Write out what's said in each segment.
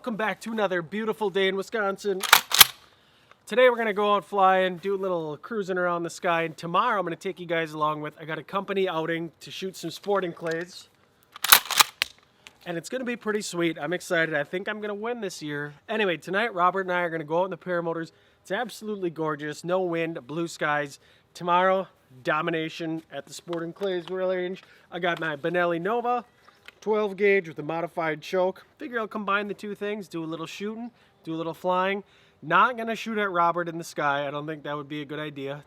Welcome back to another beautiful day in Wisconsin. Today we're going to go out flying, do a little cruising around the sky, and tomorrow I'm going to take you guys along with, I got a company outing to shoot some sporting clays. And it's going to be pretty sweet. I'm excited. I think I'm going to win this year. Anyway, tonight Robert and I are going to go out in the paramotors. It's absolutely gorgeous. No wind, blue skies. Tomorrow, domination at the sporting clays range. I got my Benelli Nova 12 gauge with a modified choke. Figure I'll combine the two things, do a little shooting, do a little flying. Not gonna shoot at Robert in the sky. I don't think that would be a good idea.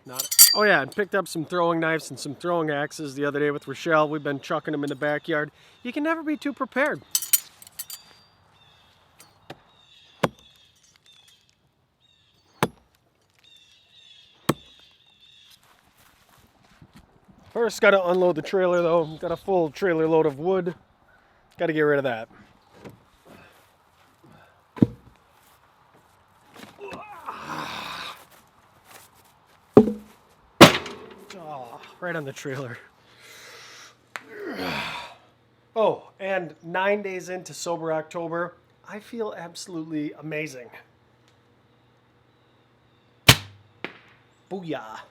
Oh yeah, and picked up some throwing knives and some throwing axes the other day with Rochelle. We've been chucking them in the backyard. You can never be too prepared. First, gotta unload the trailer though. Got a full trailer load of wood. Got to get rid of that. Oh, right on the trailer. Oh, and 9 days into Sober October, I feel absolutely amazing. Booyah.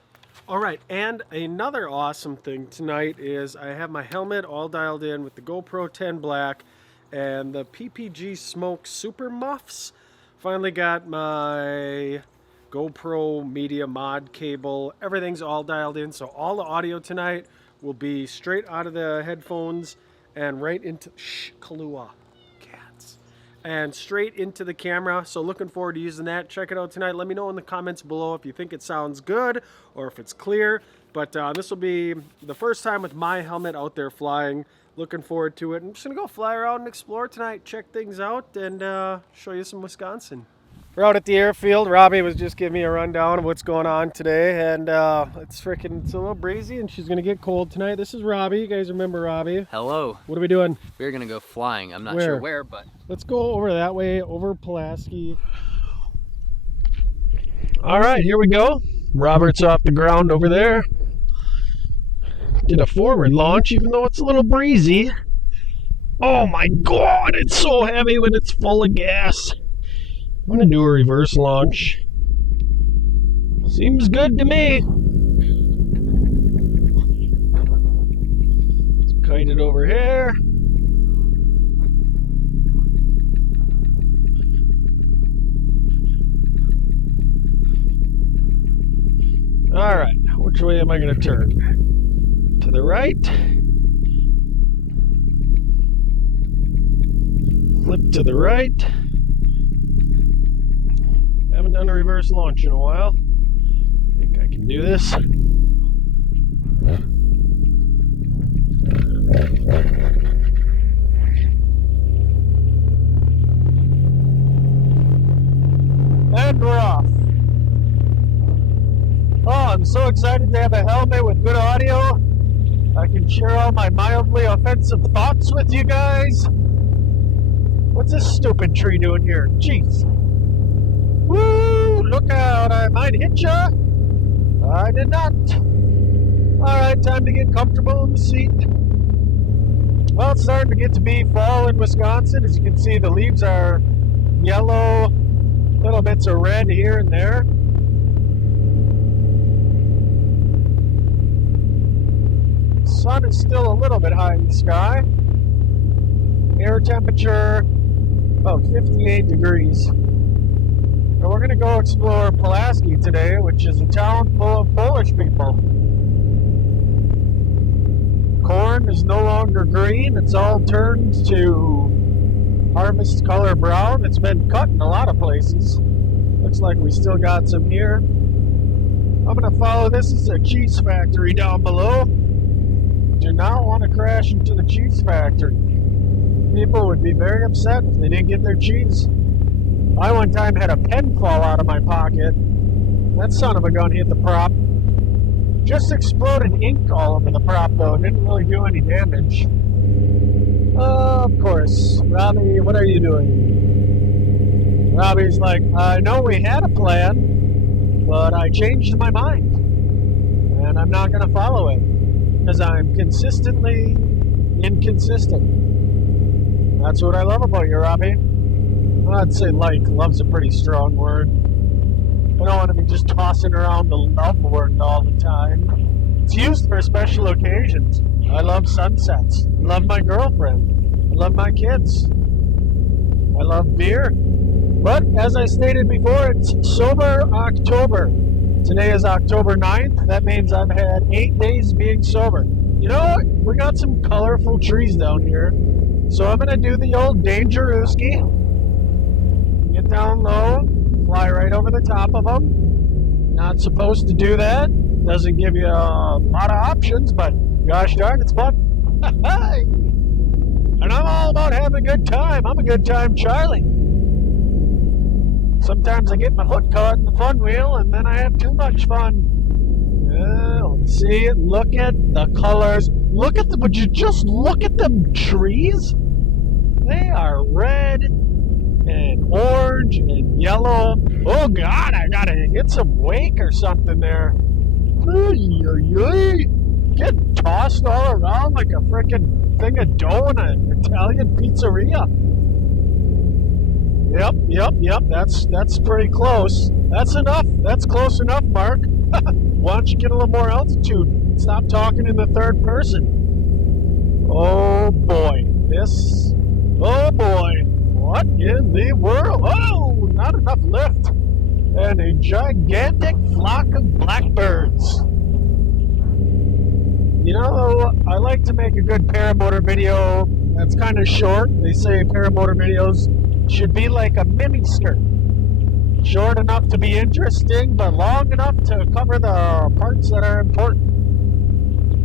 All right, and another awesome thing tonight is I have my helmet all dialed in with the GoPro 10 Black and the PPG Smoke Super Muffs. Finally got my GoPro Media Mod cable. Everything's all dialed in, so all the audio tonight will be straight out of the headphones and right into Kahlua cats and straight into the camera. So looking forward to using that. Check it out tonight. Let me know in the comments below if you think it sounds good or if it's clear. But this will be the first time with my helmet out there flying. Looking forward to it. I'm just gonna go fly around and explore tonight, check things out, and show you some Wisconsin. We're out at the airfield. Robbie was just giving me a rundown of what's going on today, and it's a little breezy, and she's gonna get cold tonight. This is Robbie. You guys remember Robbie? Hello. What are we doing? We're gonna go flying. I'm not sure where, but let's go over that way, over Pulaski. All right, here we go. Robert's off the ground over there. Did a forward launch, even though it's a little breezy. Oh my God, it's so heavy when it's full of gas. I'm gonna do a reverse launch. Seems good to me. Let's kite it over here. All right, which way am I gonna turn? To the right. Flip to the right. Haven't done a reverse launch in a while. I think I can do this. And we're off. Oh, I'm so excited to have a helmet with good audio. I can share all my mildly offensive thoughts with you guys. What's this stupid tree doing here? Jeez. Woo! Look out! I might hit ya! I did not. Alright, time to get comfortable in the seat. Well, it's starting to get to be fall in Wisconsin. As you can see, the leaves are yellow, little bits of red here and there. The sun is still a little bit high in the sky. Air temperature about 58 degrees. So we're going to go explore Pulaski today, which is a town full of Polish people. Corn is no longer green. It's all turned to harvest color brown. It's been cut in a lot of places. Looks like we still got some here. I'm going to follow this. This is a cheese factory down below. Do not want to crash into the cheese factory. People would be very upset if they didn't get their cheese. I one time had a pen fall out of my pocket. That son of a gun hit the prop. Just exploded ink all over the prop though. Didn't really do any damage. Of course. Robbie, what are you doing? Robbie's like, I know we had a plan, but I changed my mind. And I'm not going to follow it. Because I'm consistently inconsistent. That's what I love about you, Robbie. I'd say like. Love's a pretty strong word. I don't want to be just tossing around the love word all the time. It's used for special occasions. I love sunsets. I love my girlfriend. I love my kids. I love beer. But as I stated before, it's Sober October. Today is October 9th. That means I've had 8 days being sober. You know what? We got some colorful trees down here. So I'm going to do the old dangerooski. Get down low, fly right over the top of them. Not supposed to do that. Doesn't give you a lot of options, but gosh darn, it's fun. And I'm all about having a good time. I'm a good time Charlie. Sometimes I get my foot caught in the fun wheel and then I have too much fun. Let's see it. Look at the colors. Look at them. Would you just look at them trees? They are red and orange and yellow. Oh God, I gotta hit some wake or something there. Get tossed all around like a frickin' thing of dough in an Italian pizzeria. Yep. That's pretty close. That's enough. That's close enough, Mark. Why don't you get a little more altitude? Stop talking in the third person. Oh boy. Oh boy. What in the world? Oh, not enough lift. And a gigantic flock of blackbirds. You know, I like to make a good paramotor video that's kind of short. They say paramotor videos should be like a mini skirt. Short enough to be interesting, but long enough to cover the parts that are important.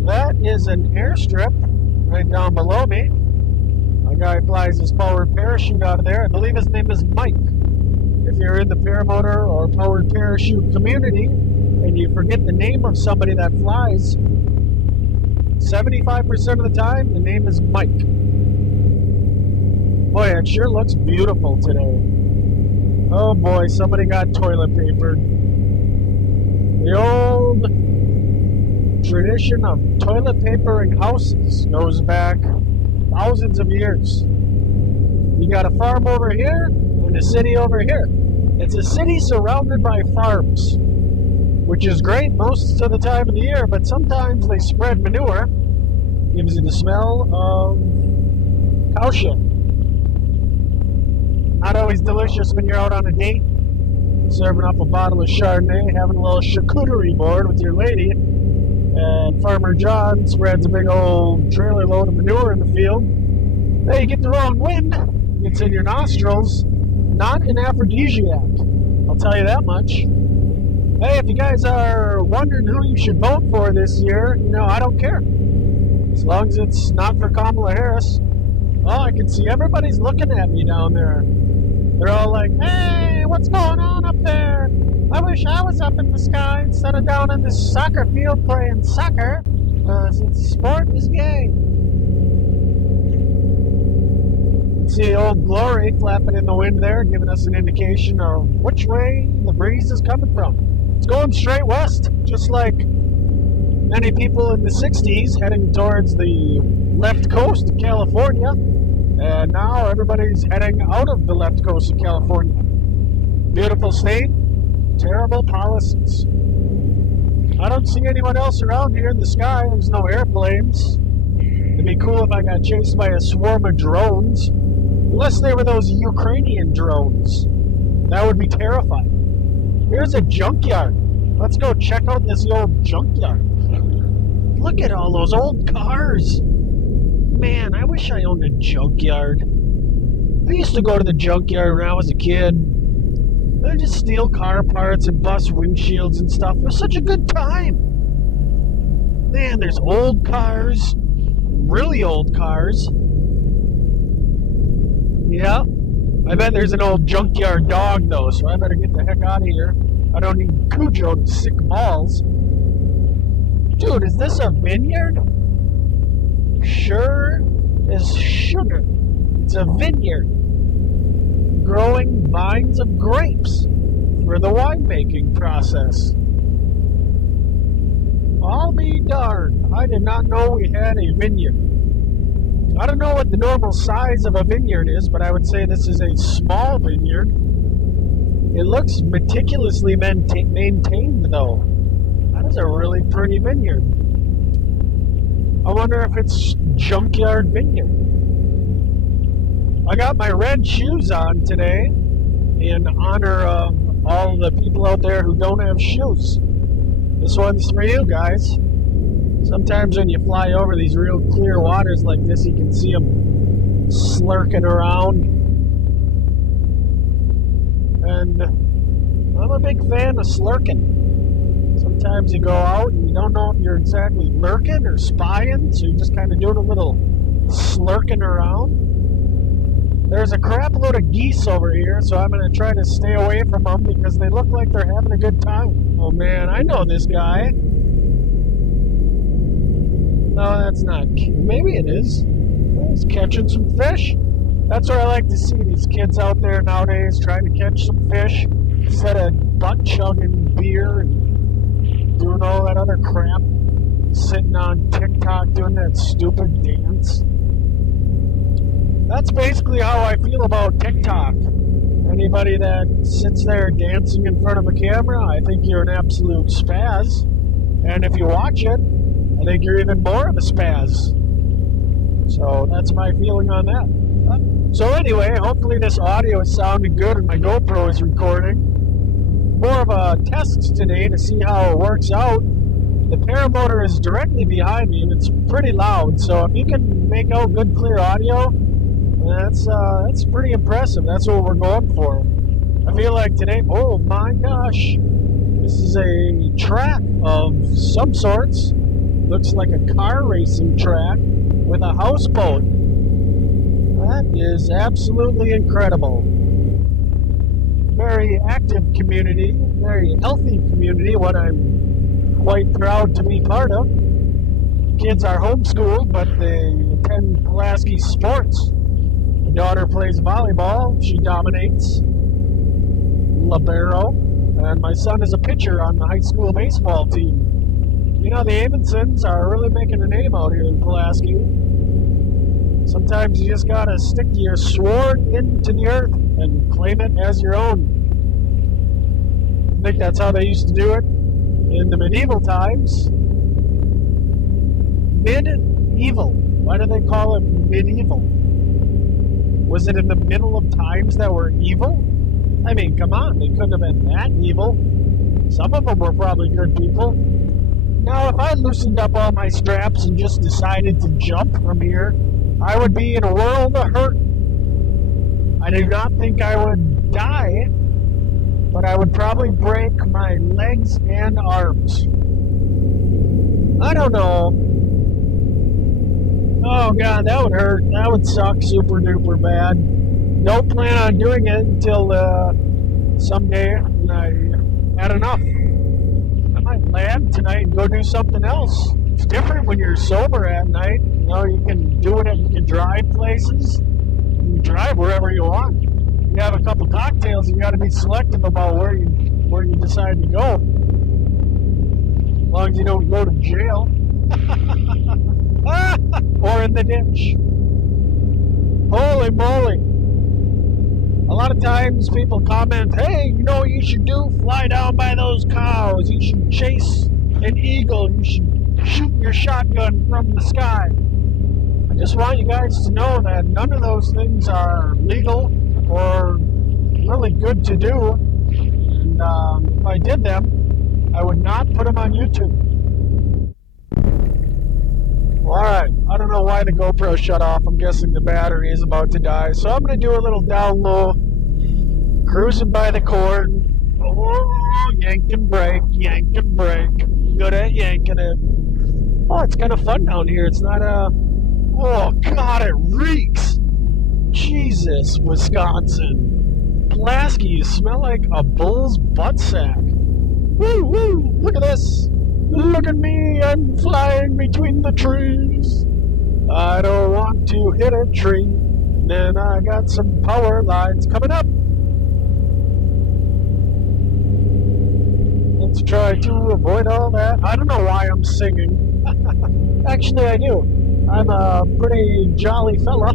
That is an airstrip right down below me. A guy flies his powered parachute out of there. I believe his name is Mike. If you're in the paramotor or powered parachute community and you forget the name of somebody that flies, 75% of the time, the name is Mike. Boy, it sure looks beautiful today. Oh boy, somebody got toilet papered. The old tradition of toilet papering houses goes back thousands of years. You got a farm over here and a city over here. It's a city surrounded by farms, which is great most of the time of the year, but sometimes they spread manure. Gives you the smell of cow shit. Not always delicious when you're out on a date, serving up a bottle of Chardonnay, having a little charcuterie board with your lady, and Farmer John spreads a big old trailer load of manure in the field. Hey, you get the wrong wind, it's in your nostrils, not an aphrodisiac, I'll tell you that much. Hey, if you guys are wondering who you should vote for this year, you know, I don't care. As long as it's not for Kamala Harris. Oh, I can see everybody's looking at me down there. They're all like, hey, what's going on up there? I wish I was up in the sky instead of down in this soccer field playing soccer, since sport is gay. See Old Glory flapping in the wind there, giving us an indication of which way the breeze is coming from. It's going straight west, just like many people in the 60s heading towards the left coast of California. And now everybody's heading out of the left coast of California. Beautiful state, terrible policies. I don't see anyone else around here in the sky. There's no airplanes. It'd be cool if I got chased by a swarm of drones. Unless they were those Ukrainian drones. That would be terrifying. Here's a junkyard. Let's go check out this old junkyard. Look at all those old cars. Man, I wish I owned a junkyard. I used to go to the junkyard when I was a kid. I'd just steal car parts and bust windshields and stuff. It was such a good time. Man, there's old cars. Really old cars. Yeah. I bet there's an old junkyard dog, though, so I better get the heck out of here. I don't need Cujo to sick balls. Dude, is this a vineyard? Sure as sugar. It's a vineyard. Growing vines of grapes for the winemaking process. I'll be darned. I did not know we had a vineyard. I don't know what the normal size of a vineyard is, but I would say this is a small vineyard. It looks meticulously maintained, though. That is a really pretty vineyard. I wonder if it's Junkyard Vineyard. I got my red shoes on today in honor of all the people out there who don't have shoes. This one's for you guys. Sometimes when you fly over these real clear waters like this, you can see them slurking around. And I'm a big fan of slurking. Sometimes you go out and you don't know if you're exactly lurking or spying, so you're just kind of doing a little slurking around. There's a crap load of geese over here, so I'm going to try to stay away from them because they look like they're having a good time. Oh man, I know this guy. No, that's not. Maybe it is. He's catching some fish. That's what I like to see, these kids out there nowadays trying to catch some fish instead of butt chugging beer and doing all that other crap, sitting on TikTok doing that stupid dance. That's basically how I feel about TikTok. Anybody that sits there dancing in front of a camera, I think you're an absolute spaz. And if you watch it, I think you're even more of a spaz. So that's my feeling on that. So anyway, hopefully this audio is sounding good and my GoPro is recording. More of a test today to see how it works out. The paramotor is directly behind me and it's pretty loud. So if you can make out good clear audio, that's pretty impressive. That's what we're going for. I feel like today, oh my gosh, this is a track of some sorts. Looks like a car racing track with a houseboat. That is absolutely incredible. Very active community, very healthy community, what I'm quite proud to be part of. Kids are homeschooled, but they attend Pulaski sports. My daughter plays volleyball, she dominates. Libero. And my son is a pitcher on the high school baseball team. You know, the Amonsons are really making a name out here in Pulaski. Sometimes you just gotta stick your sword into the earth and claim it as your own. I think that's how they used to do it in the medieval times. Medieval. Why do they call it medieval? Was it in the middle of times that were evil? I mean, come on, they couldn't have been that evil. Some of them were probably good people. Now, if I loosened up all my straps and just decided to jump from here, I would be in a world of hurt. I do not think I would die, but I would probably break my legs and arms. I don't know. Oh god, that would hurt. That would suck super duper bad. Don't plan on doing it until someday when I had enough. I might land tonight and go do something else. It's different when you're sober at night. You know, you can do it, you can drive places. You can drive wherever you want. You have a couple cocktails, you got to be selective about where you decide to go. As long as you don't go to jail. Or in the ditch. Holy moly. A lot of times people comment, hey, you know what you should do? Fly down by those cows. You should chase an eagle. You should shoot your shotgun from the sky. I just want you guys to know that none of those things are legal or really good to do. And if I did them, I would not put them on YouTube. Alright, I don't know why the GoPro shut off. I'm guessing the battery is about to die. So I'm going to do a little down low, cruising by the cord. Oh, yank and brake, yank and brake. Good at yanking it. Oh, it's kind of fun down here. It's not a... Oh, God, it reeks. Jesus, Wisconsin. Pulaski, you smell like a bull's butt sack. Woo, woo, look at this. Look at me, I'm flying between the trees. I don't want to hit a tree. And then I got some power lines coming up. Let's try to avoid all that. I don't know why I'm singing. Actually, I do. I'm a pretty jolly fella.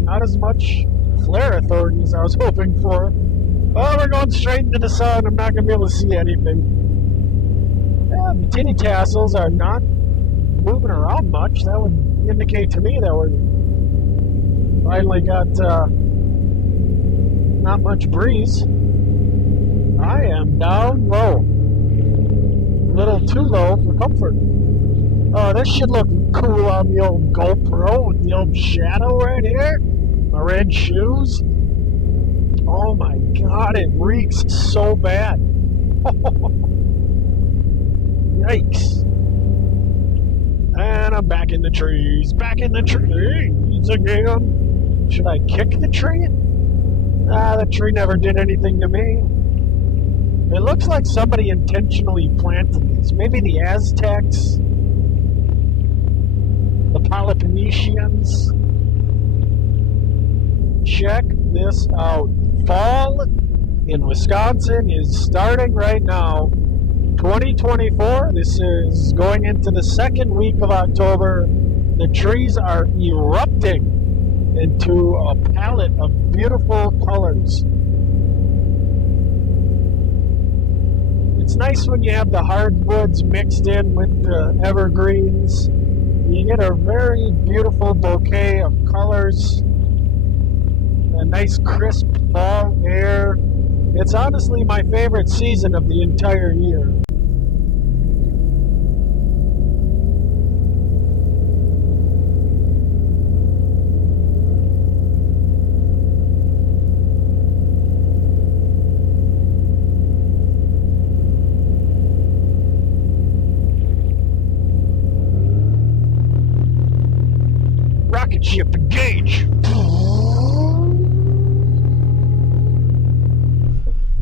Not as much flare authority as I was hoping for. Oh, we're going straight into the sun. I'm not going to be able to see anything. Yeah, the titty tassels are not moving around much. That would indicate to me that we're finally got not much breeze. I am down low. A little too low for comfort. Oh, this should look cool on the old GoPro with the old shadow right here. My red shoes. Oh my god, it reeks so bad. Yikes. And I'm back in the trees. Back in the trees again. Should I kick the tree? Ah, the tree never did anything to me. It looks like somebody intentionally planted these. Maybe the Aztecs, the Peloponnesians. Check this out. Fall in Wisconsin is starting right now. 2024. This is going into the second week of October. The trees are erupting into a palette of beautiful colors. It's nice when you have the hardwoods mixed in with the evergreens. You get a very beautiful bouquet of colors. A nice crisp fall air. It's honestly my favorite season of the entire year. Rocket ship engage!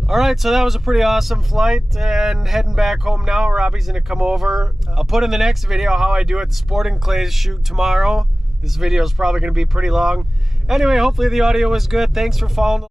Alright, so that was a pretty awesome flight, and heading back home now. Robbie's gonna come over. I'll put in the next video how I do at the Sporting Clays shoot tomorrow. This video is probably gonna be pretty long. Anyway, hopefully the audio was good. Thanks for following.